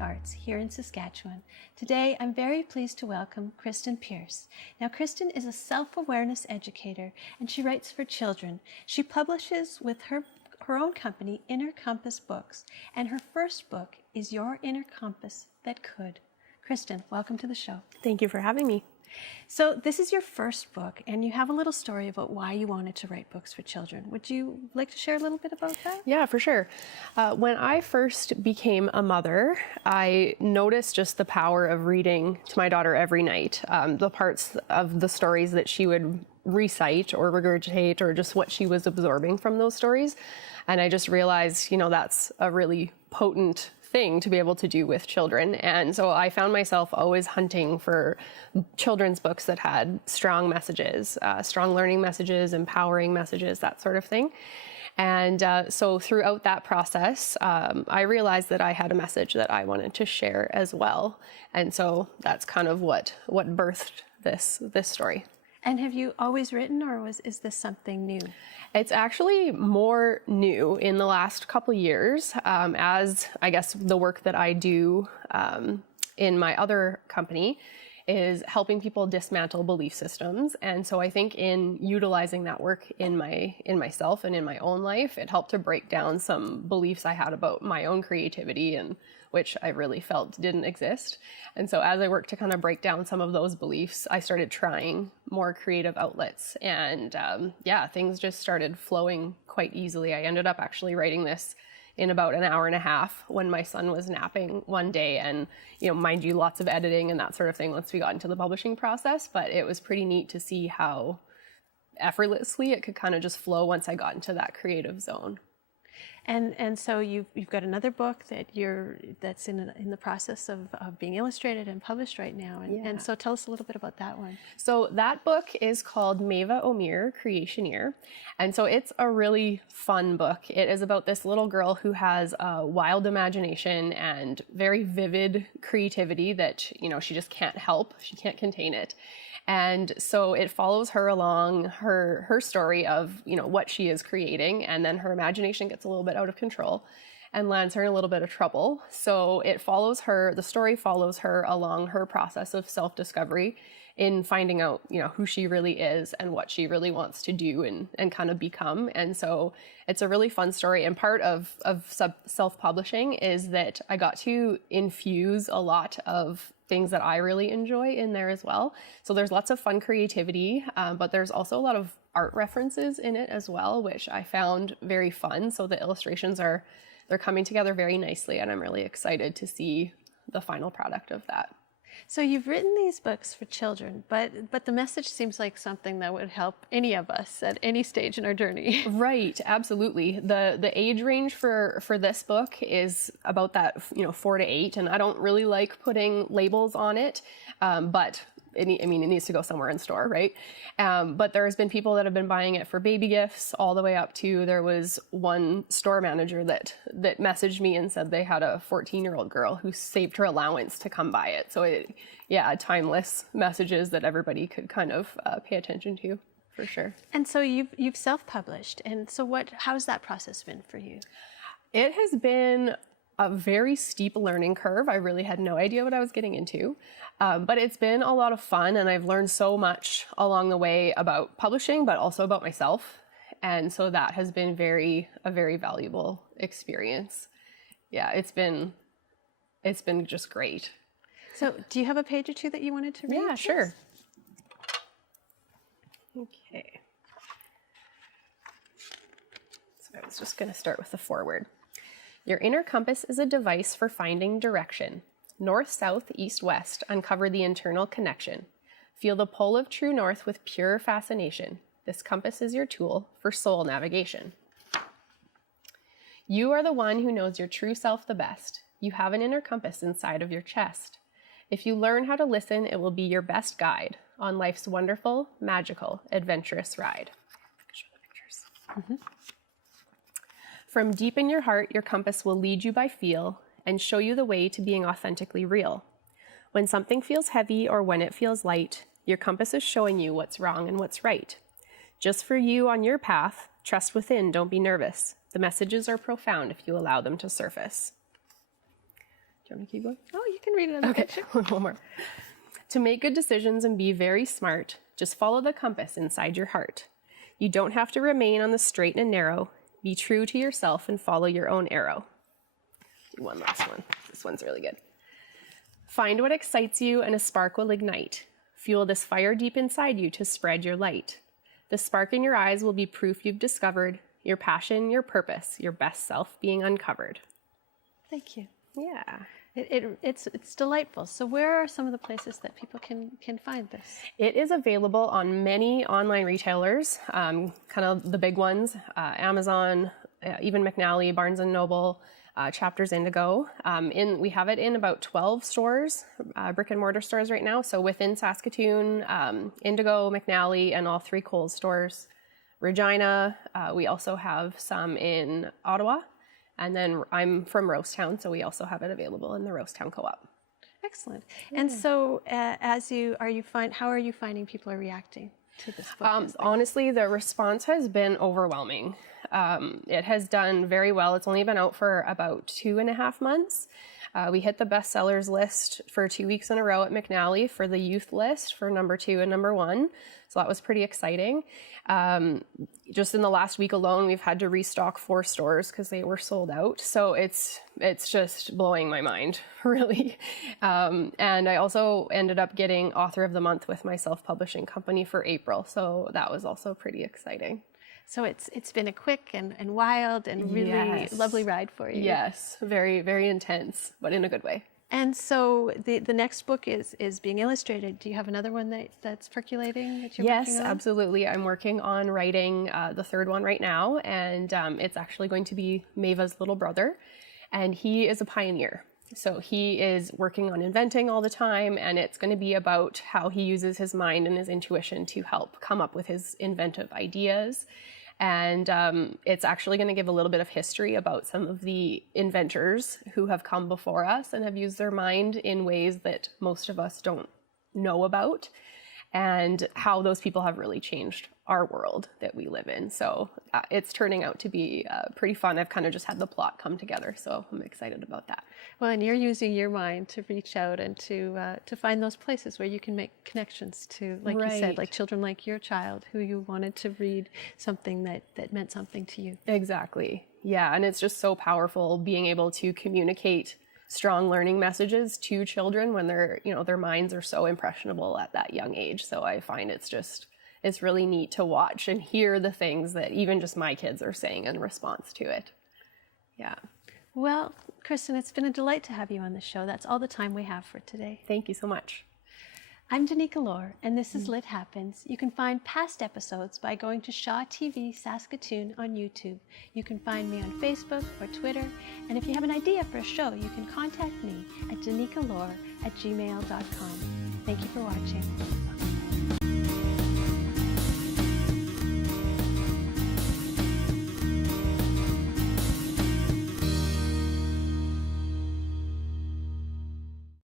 the arts here in Saskatchewan. Today, I'm very pleased to welcome Kristin Pierce. Now, Kristin is a self-awareness educator, and she writes for children. She publishes with her own company, Inner Compass Books, and her first book is Your Inner Compass That Could. Kristin, welcome to the show. Thank you for having me. So this is your first book, and you have a little story about why you wanted to write books for children. Would you like to share a little bit about that? Yeah, for sure. When I first became a mother, I noticed just the power of reading to my daughter every night. The parts of the stories that she would recite or regurgitate, or just what she was absorbing from those stories. And I just realized, that's a really potent thing to be able to do with children. And so I found myself always hunting for children's books that had strong messages, strong learning messages, empowering messages, that sort of thing. And so throughout that process, I realized that I had a message that I wanted to share as well. And so that's kind of what birthed this story. And have you always written, or is this something new? It's actually more new in the last couple years, as I guess the work that I do in my other company is helping people dismantle belief systems. And so I think in utilizing that work in myself and in my own life, it helped to break down some beliefs I had about my own creativity, and which I really felt didn't exist. And so as I worked to kind of break down some of those beliefs, I started trying more creative outlets. And things just started flowing quite easily. I ended up actually writing this in about an hour and a half when my son was napping one day. And, mind you, lots of editing and that sort of thing once we got into the publishing process. But it was pretty neat to see how effortlessly it could kind of just flow once I got into that creative zone. And so you've got another book that's in the process of being illustrated and published right now. And so tell us a little bit about that one. So that book is called Mavis O'Meara, Creationeer. And so it's a really fun book. It is about this little girl who has a wild imagination and very vivid creativity that, she just can't help. She can't contain it. And so it follows her along her story of, what she is creating, and then her imagination gets a little bit out of control and lands her in a little bit of trouble. So the story follows her along her process of self-discovery in finding out, who she really is and what she really wants to do and kind of become. And so it's a really fun story. And part of self-publishing is that I got to infuse a lot of things that I really enjoy in there as well. So there's lots of fun creativity, but there's also a lot of art references in it as well, which I found very fun. So the illustrations they're coming together very nicely, and I'm really excited to see the final product of that. So you've written these books for children, but the message seems like something that would help any of us at any stage in our journey. Right, absolutely. The age range for this book is about that 4 to 8, and I don't really like putting labels on it, but it needs to go somewhere in store, right? But there's been people that have been buying it for baby gifts all the way up to, there was one store manager that messaged me and said they had a 14-year-old girl who saved her allowance to come buy it. So timeless messages that everybody could kind of pay attention to, for sure. And so you've self-published, and so how's that process been for you? It has been a very steep learning curve. I really had no idea what I was getting into, but it's been a lot of fun, and I've learned so much along the way about publishing, but also about myself. And so that has been a very valuable experience. Yeah, it's been just great. So do you have a page or two that you wanted to read? Yeah, sure. Okay. So I was just going to start with the foreword. Your inner compass is a device for finding direction. North, south, east, west, uncover the internal connection. Feel the pull of true north with pure fascination. This compass is your tool for soul navigation. You are the one who knows your true self the best. You have an inner compass inside of your chest. If you learn how to listen, it will be your best guide on life's wonderful, magical, adventurous ride. Show the pictures. Mm-hmm. From deep in your heart, your compass will lead you by feel and show you the way to being authentically real. When something feels heavy or when it feels light, your compass is showing you what's wrong and what's right. Just for you on your path, trust within, don't be nervous. The messages are profound if you allow them to surface. you want me to keep going? Oh, you can read another Okay, picture. one more. To make good decisions and be very smart, just follow the compass inside your heart. You don't have to remain on the straight and narrow. Be true to yourself and follow your own arrow. Do one last one. This one's really good. Find what excites you and a spark will ignite. Fuel this fire deep inside you to spread your light. The spark in your eyes will be proof you've discovered your passion, your purpose, your best self being uncovered. Thank you. Yeah. It's delightful. So where are some of the places that people can find this? It is available on many online retailers, kind of the big ones, Amazon, even McNally, Barnes & Noble, Chapters Indigo. We have it in about 12 stores, brick and mortar stores right now. So within Saskatoon, Indigo, McNally, and all 3 Kohl's stores. Regina, we also have some in Ottawa. And then I'm from Rosetown, so we also have it available in the Rosetown Co-op. Excellent. And so how are you finding people are reacting to this book? Honestly, the response has been overwhelming. It has done very well. It's only been out for about 2.5 months. We hit the bestsellers list for 2 weeks in a row at McNally for the youth list for number 2 and number 1. So that was pretty exciting. Just in the last week alone, we've had to restock 4 stores because they were sold out. So it's just blowing my mind, really. And I also ended up getting Author of the Month with my self-publishing company for April. So that was also pretty exciting. So it's been a quick and wild and really lovely ride for you. Yes, very, very intense, but in a good way. And so the next book is being illustrated. Do you have another one that's percolating that you're working on? Yes, absolutely. I'm working on writing the 3rd one right now, and it's actually going to be Mavis' little brother, and he is a pioneer. So he is working on inventing all the time, and it's going to be about how he uses his mind and his intuition to help come up with his inventive ideas. And it's actually going to give a little bit of history about some of the inventors who have come before us and have used their mind in ways that most of us don't know about, and how those people have really changed our world that we live in. So it's turning out to be pretty fun. I've kind of just had the plot come together, so I'm excited about that. Well, and you're using your mind to reach out and to find those places where you can make connections to, like you said, like children like your child who you wanted to read something that meant something to you. Exactly. Yeah, and it's just so powerful being able to communicate strong learning messages to children when their minds are so impressionable at that young age. So I find it's really neat to watch and hear the things that even just my kids are saying in response to it. Yeah. Well, Kristin, it's been a delight to have you on the show. That's all the time we have for today. Thank you so much. I'm Danica Lorer, and this is Lit Happens. You can find past episodes by going to Shaw TV Saskatoon on YouTube. You can find me on Facebook or Twitter, and if you have an idea for a show, you can contact me at danicalorer@gmail.com. Thank you for watching.